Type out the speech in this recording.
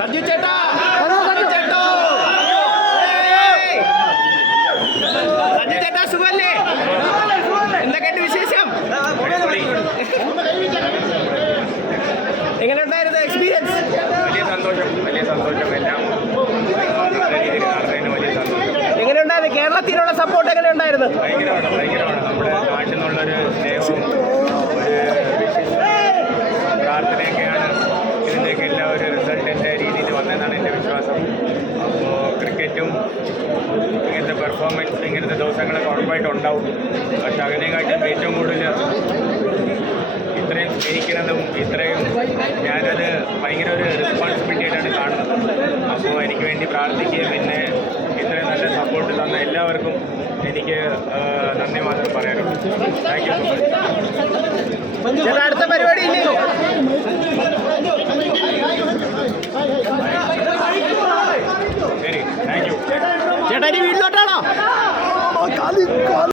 സഞ്ജു ചേട്ടാ, സഞ്ജു ചേട്ടാ സുഖല്ലേ? എന്തൊക്കെയുണ്ട് വിശേഷം? എങ്ങനെയുണ്ടായിരുന്നു എക്സ്പീരിയൻസ്? വലിയ സന്തോഷം എല്ലാം വലിയ സന്തോഷം. എങ്ങനെയുണ്ടായിരുന്നു കേരളത്തിനുള്ള സപ്പോർട്ട്? എങ്ങനെയുണ്ടായിരുന്നു? ഭയങ്കരമാണ്. നമ്മുടെ നാട്ടിൽ നിന്നുള്ളൊരു സ്നേഹവും പ്രാർത്ഥനയൊക്കെയാണ് ഇതിൻ്റെയൊക്കെ എല്ലാ ഒരു റിസൾട്ടിൻ്റെ രീതിയിൽ വന്നതെന്നാണ് എൻ്റെ വിശ്വാസം. അപ്പോൾ ക്രിക്കറ്റും ഇങ്ങനത്തെ പെർഫോമൻസ് ഇങ്ങനത്തെ ദിവസങ്ങളൊക്കെ ഉറപ്പായിട്ടും ഉണ്ടാവും. പക്ഷെ അതിനെക്കാട്ടും ഏറ്റവും കൂടുതൽ ഇത്രയും സ്നേഹിക്കുന്നതും ഇത്രയും ഞാനത് ഭയങ്കര ഒരു റെസ്പോൺസിബിലിറ്റി ആയിട്ടാണ് കാണുന്നത്. അപ്പോൾ എനിക്ക് വേണ്ടി പ്രാർത്ഥിക്കുകയും പിന്നെ ഇത്രയും നല്ല സപ്പോർട്ട് തന്ന എല്ലാവർക്കും എനിക്ക് നന്ദി മാത്രം പറയാനുള്ളൂ. Thank you so much.